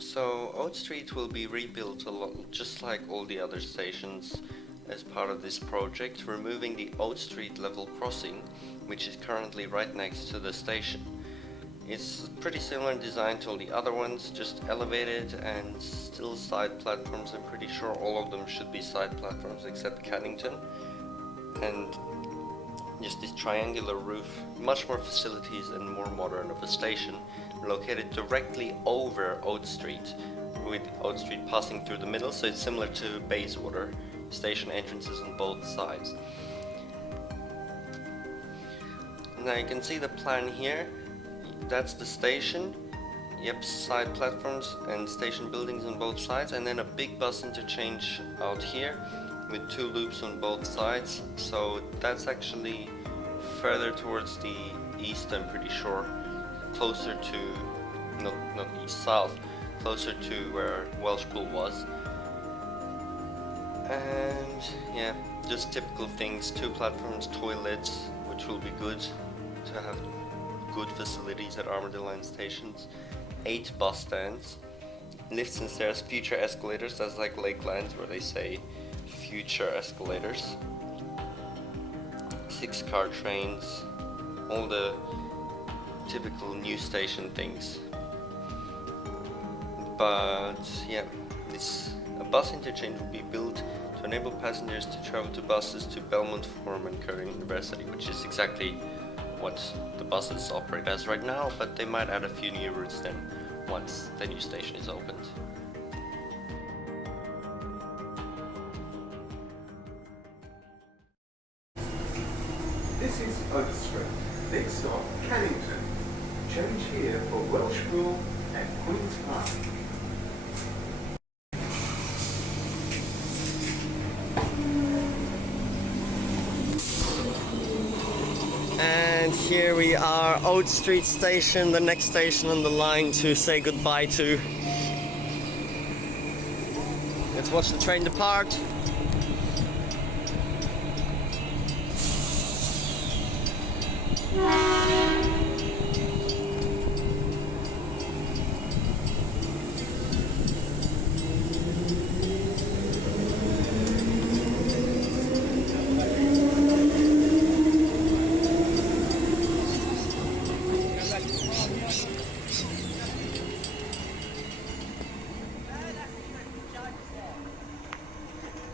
So Oats Street will be rebuilt a lot, just like all the other stations as part of this project, removing the Oats Street level crossing, which is currently right next to the station. It's pretty similar in design to all the other ones, just elevated and still side platforms. I'm pretty sure all of them should be side platforms except Cannington. And just this triangular roof, much more facilities and more modern of a station, located directly over Oats Street, with Oats Street passing through the middle, so it's similar to Bayswater, station entrances on both sides. Now you can see the plan here, that's the station, yep, side platforms and station buildings on both sides, and then a big bus interchange out here with 2 loops on both sides. So that's actually further towards the east, I'm pretty sure, closer to, not east, south, closer to where Welsh Pool was. And yeah, just typical things, 2 platforms, toilets, which will be good to have good facilities at Armadale line stations, 8 bus stands, lifts and stairs, future escalators, that's like Lakelands where they say future escalators, 6-car trains, all the typical new station things. But yeah, a bus interchange will be built to enable passengers to travel to buses to Belmont Forum and Curtin University, which is exactly what the buses operate as right now, but they might add a few new routes then once the new station is opened. This is Oats Street. Next stop, Cannington. Change here for Welsh Pool and Queen's Park. And here we are, Oats Street Station, the next station on the line to say goodbye to. Let's watch the train depart.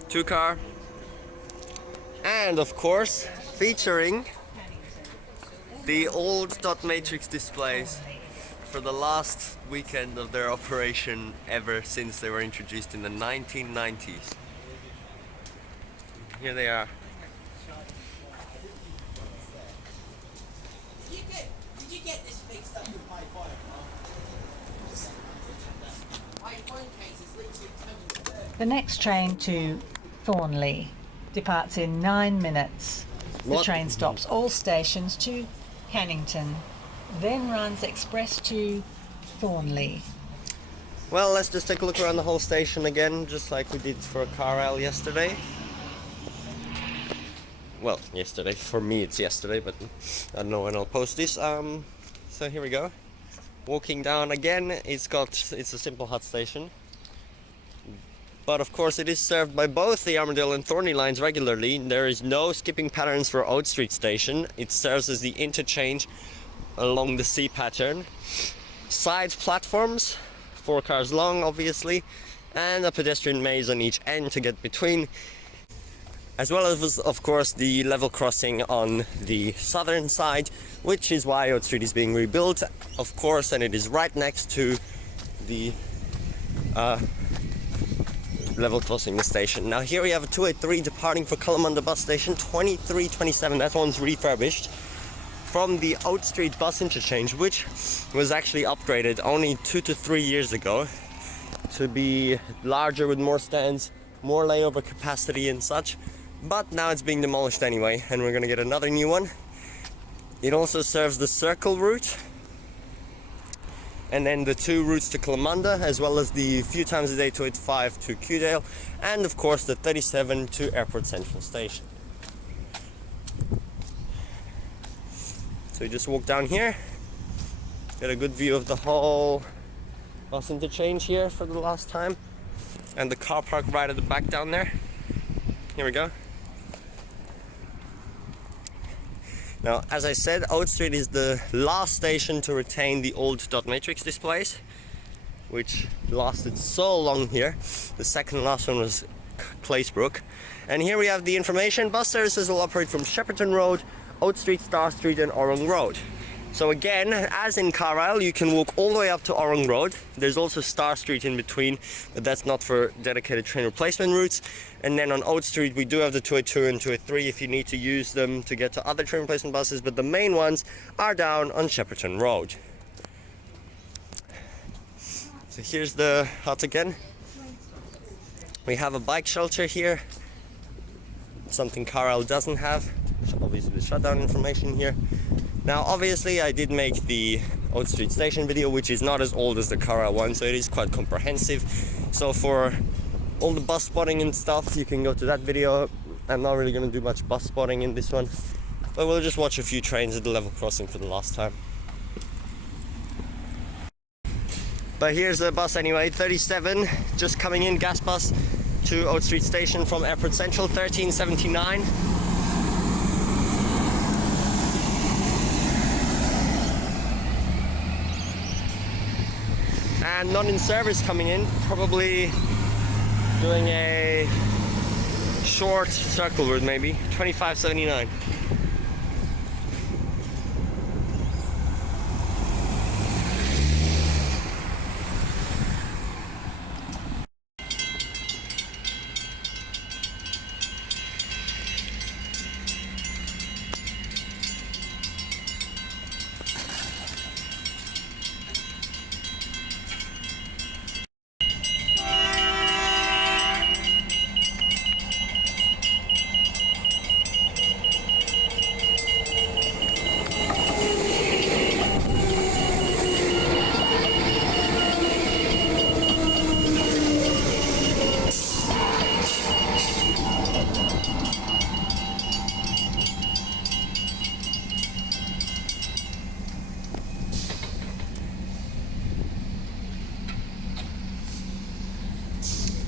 Two-car, and of course featuring the old dot matrix displays for the last weekend of their operation ever since they were introduced in the 1990s. Here they are. Did you get this mixed up with my phone? My phone case is literally The next train to Thornlie departs in 9 minutes. The train stops all stations to Cannington, then runs express to Thornlie. Well, let's just take a look around the whole station again, just like we did for Carlisle yesterday. Well, yesterday. For me it's yesterday, but I don't know when I'll post this. So here we go. Walking down again, it's a simple hut station. But of course it is served by both the Armadale and Thornlie lines regularly. There is no skipping patterns for Oats Street Station. It serves as the interchange along the C pattern. Side platforms, 4 cars long obviously, and a pedestrian maze on each end to get between. As well as, of course, the level crossing on the southern side, which is why Oats Street is being rebuilt, of course, and it is right next to the level crossing the station. Now here we have a 283 departing for Kalamunda bus station, 2327, that one's refurbished, from the Oats Street bus interchange, which was actually upgraded only 2 to 3 years ago to be larger with more stands, more layover capacity and such, but now it's being demolished anyway, and we're gonna get another new one. It also serves the circle route, and then the 2 routes to Kalamunda, as well as the few times a day to 85 to Kewdale, and of course the 37 to Airport Central Station. So you just walk down here, get a good view of the whole bus interchange here for the last time, and the car park right at the back down there. Here we go. Now, as I said, Oats Street is the last station to retain the old dot matrix displays, which lasted so long here. The second last one was Claysbrook. And here we have the information. Bus services will operate from Shepperton Road, Oats Street, Star Street and Orrung Road. So again, as in Carlisle, you can walk all the way up to Orrung Road. There's also Star Street in between, but that's not for dedicated train replacement routes. And then on Oats Street, we do have the 282 and 283 if you need to use them to get to other train replacement buses, but the main ones are down on Shepperton Road. So here's the hut again. We have a bike shelter here, something Carlisle doesn't have. Obviously the shutdown information here. Now obviously I did make the Oats Street Station video, which is not as old as the Carlisle one, so it is quite comprehensive. So for all the bus spotting and stuff, you can go to that video. I'm not really going to do much bus spotting in this one, but we'll just watch a few trains at the level crossing for the last time. But here's the bus anyway, 37, just coming in, gas bus to Oats Street Station from Airport Central, 1379. And not in service coming in, probably doing a short circle route maybe, 2579.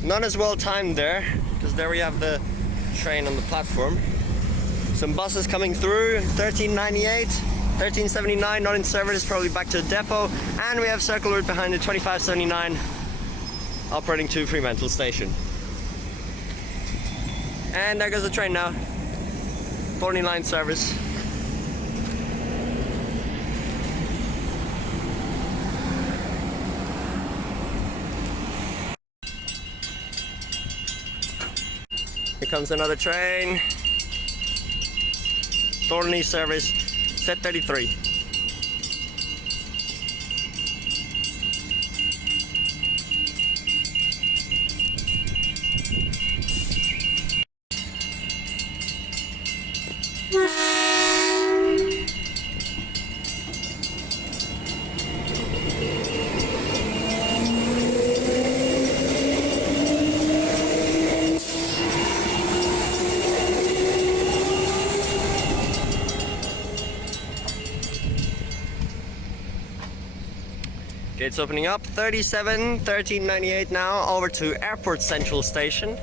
Not as well timed there, because there we have the train on the platform. Some buses coming through, 1398, 1379, not in service, probably back to the depot. And we have circle route behind the 2579, operating to Fremantle Station. And there goes the train now, Thornlie Lines service. Here comes another train. Thornlie service, set 33. Gates opening up, 37, 1398 now, over to Airport Central Station.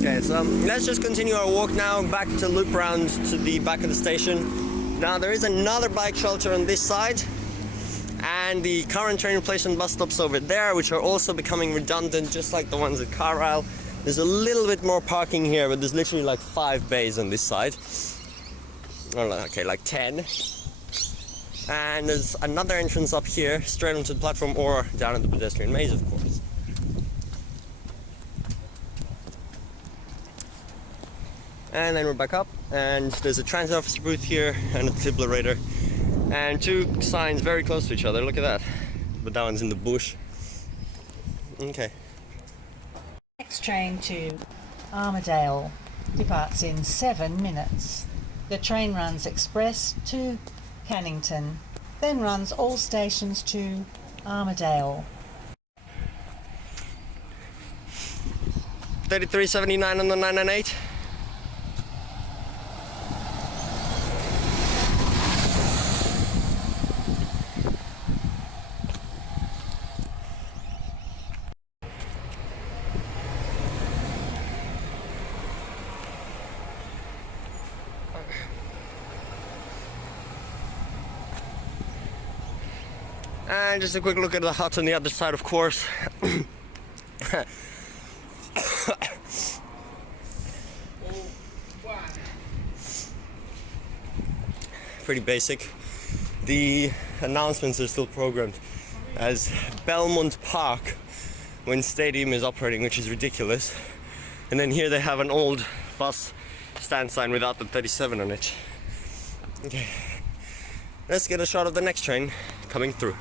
Okay, so let's just continue our walk now, back to loop around to the back of the station. Now there is another bike shelter on this side, and the current train replacement bus stops over there, which are also becoming redundant, just like the ones at Carlisle. There's a little bit more parking here, but there's literally like 5 bays on this side. Oh, okay, like 10. And there's another entrance up here, straight onto the platform or down at the pedestrian maze, of course. And then we're back up, and there's a transit officer booth here and a defibrillator. And 2 signs very close to each other, look at that. But that one's in the bush. Okay. Next train to Armadale departs in 7 minutes. The train runs express to Cannington, then runs all stations to Armadale. 33.79 on the 998. And just a quick look at the hut on the other side, of course. Pretty basic. The announcements are still programmed as Belmont Park when Stadium is operating, which is ridiculous. And then here they have an old bus stand sign without the 37 on it. Okay, let's get a shot of the next train coming through.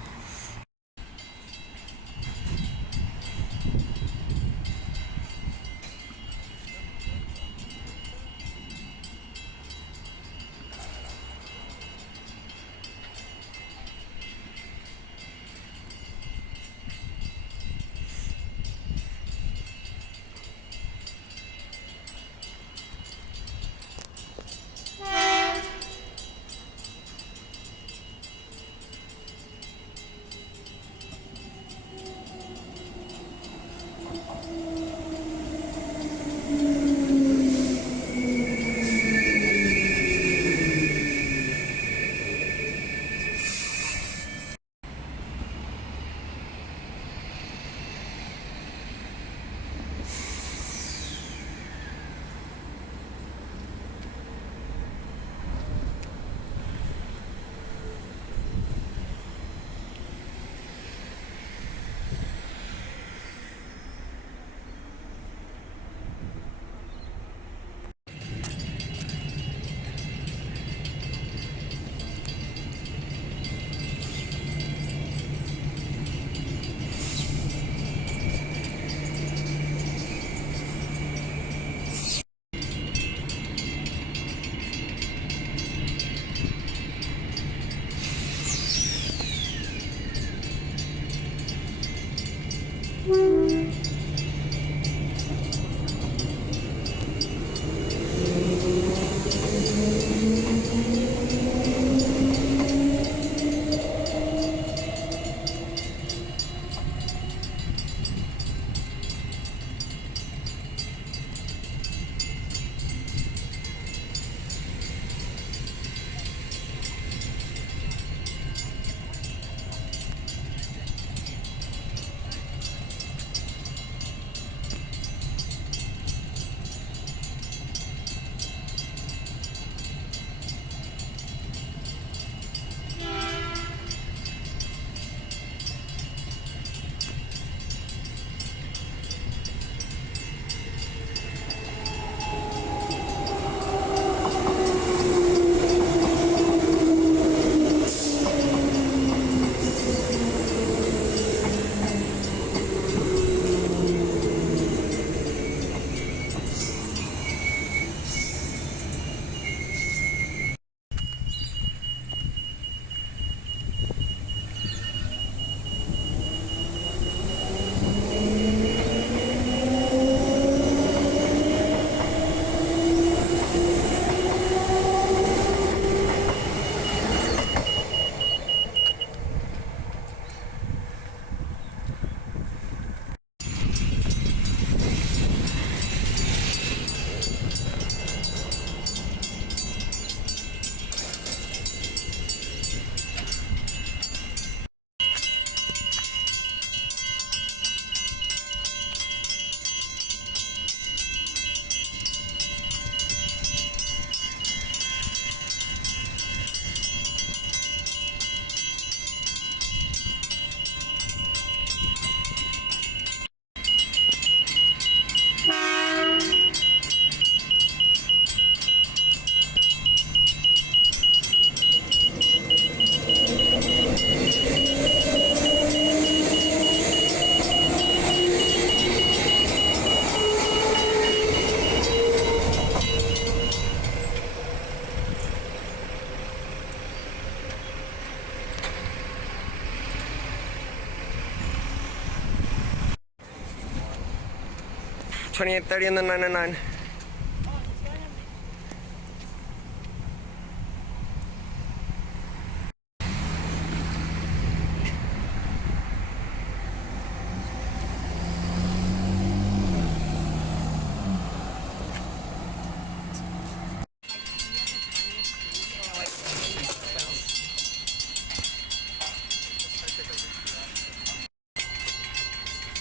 28.30 and then 999.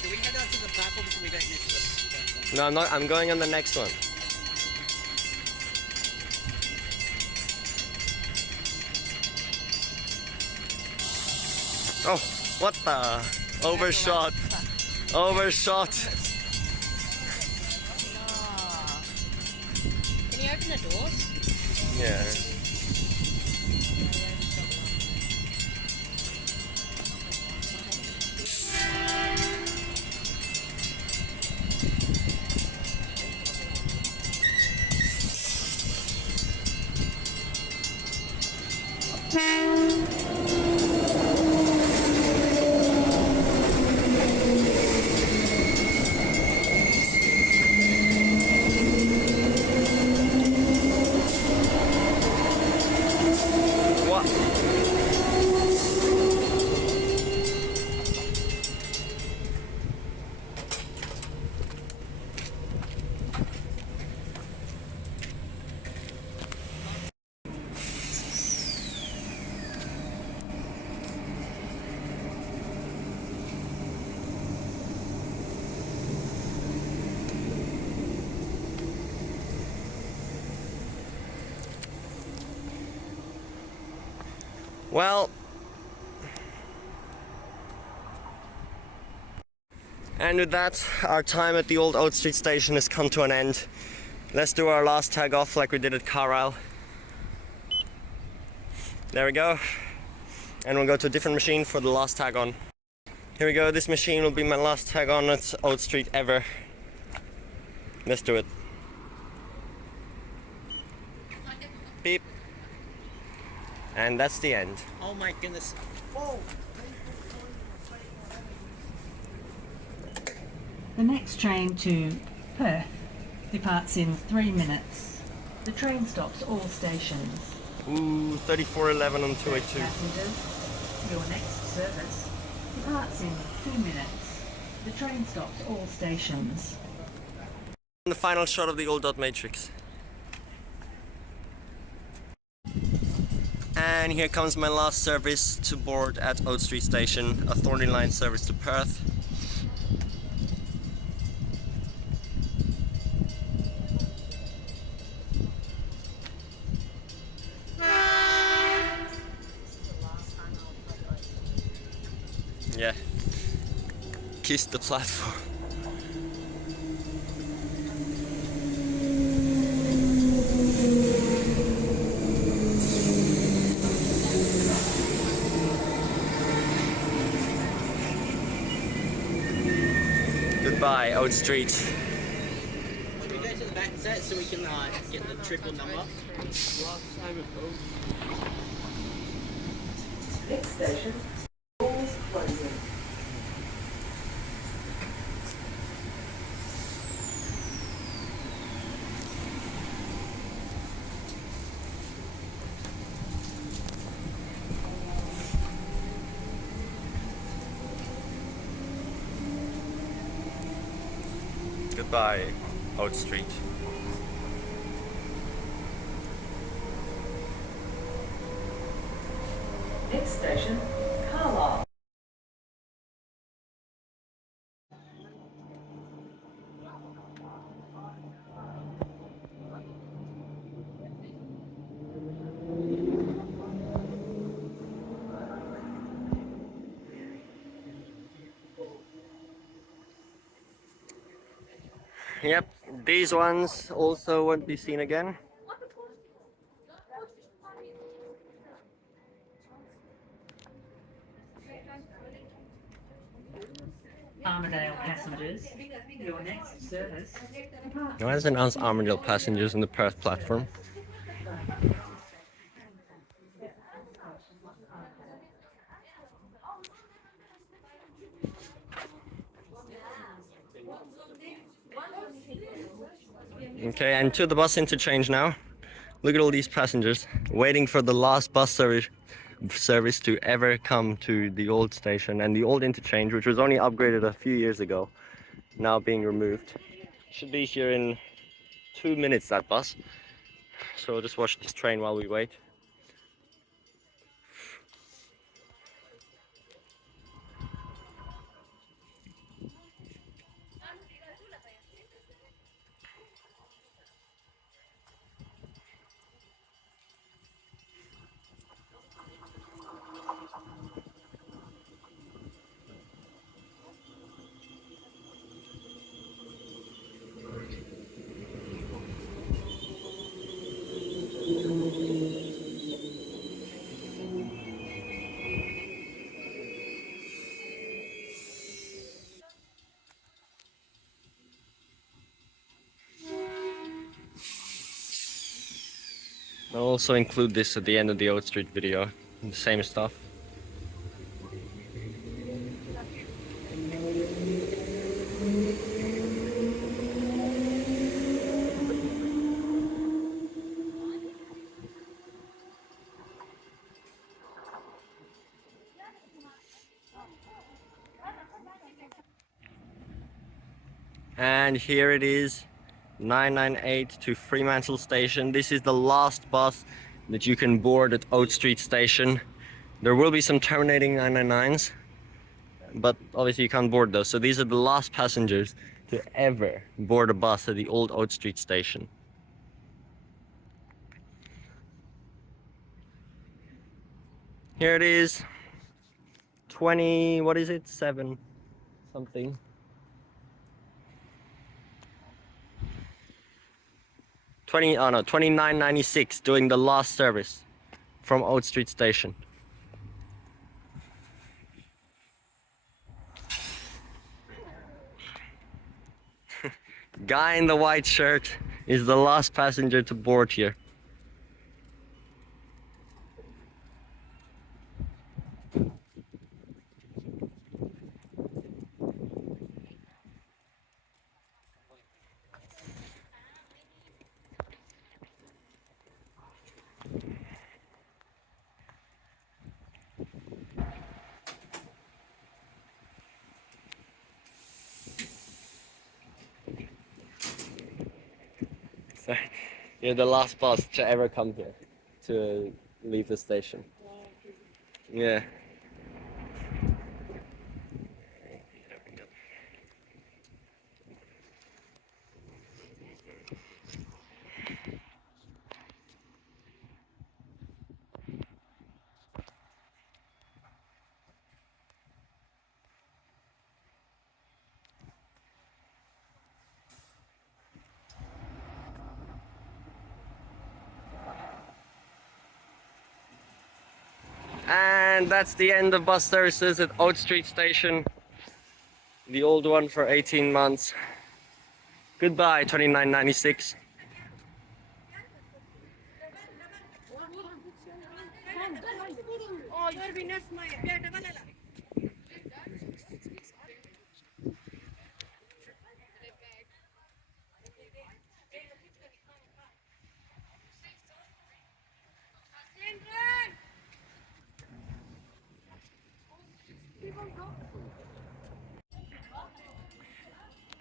Do we head out to the platform so we don't miss the... No, I'm not. I'm going on the next one. Oh, what the? Overshot. Overshot. Can you open the doors? Yeah. What? Well, and with that, our time at the old Oats Street Station has come to an end. Let's do our last tag off like we did at Carlisle. There we go. And we'll go to a different machine for the last tag on. Here we go, this machine will be my last tag on at Oats Street ever. Let's do it. Beep. And that's the end. Oh my goodness. The next train to Perth departs in 3 minutes. The train stops all stations. Ooh, 3411 on 282. Passengers, your next service departs in 2 minutes. The train stops all stations. The final shot of the old dot matrix. And here comes my last service to board at Oats Street Station, a Thornlie Lines service to Perth. Yeah, kissed the platform. Goodbye, Oats Street. Should we go to the back set so we can get the triple number? Next station, doors closing. Goodbye, Oats Street. Next station, Carlisle. Yep, these ones also won't be seen again. Armadale passengers, your next service departs. Why doesn't announce Armadale passengers on the Perth platform? Okay, and to the bus interchange now. Look at all these passengers waiting for the last bus service to ever come to the old station and the old interchange, which was only upgraded a few years ago, now being removed. Should be here in 2 minutes, that bus. So we'll just watch this train while we wait. I'll also include this at the end of the Oats Street video, the same stuff. And here it is, 998 to Fremantle Station. This is the last bus that you can board at Oats Street Station. There will be some terminating 999s, but obviously you can't board those. So these are the last passengers to ever board a bus at the old Oats Street Station. Here it is, 20, what is it, 7 something. 29.96 doing the last service from Oats Street Station. Guy in the white shirt is the last passenger to board here. So you're the last bus to ever come here to leave the station. Yeah. And that's the end of bus services at Oats Street Station. The old one for 18 months. Goodbye, 2996.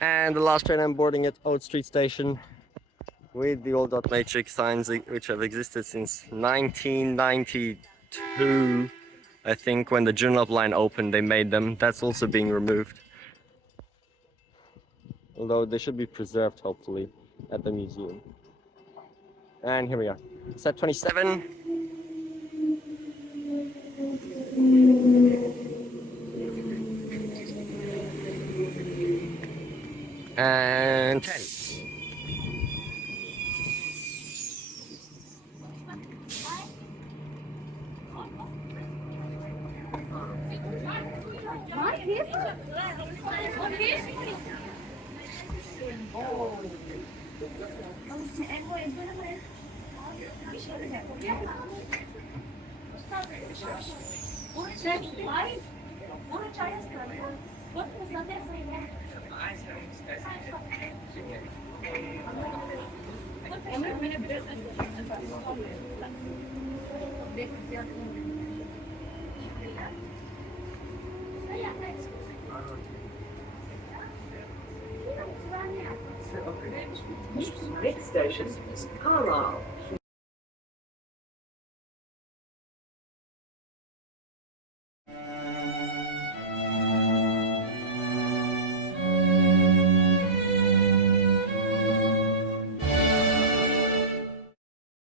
And the last train I'm boarding at Oats Street Station with the old dot matrix signs which have existed since 1992. I think when the Joondalup line opened they made them. That's also being removed. Although they should be preserved hopefully at the museum. And here we are. Set 27. And 10. Next station is Carlisle.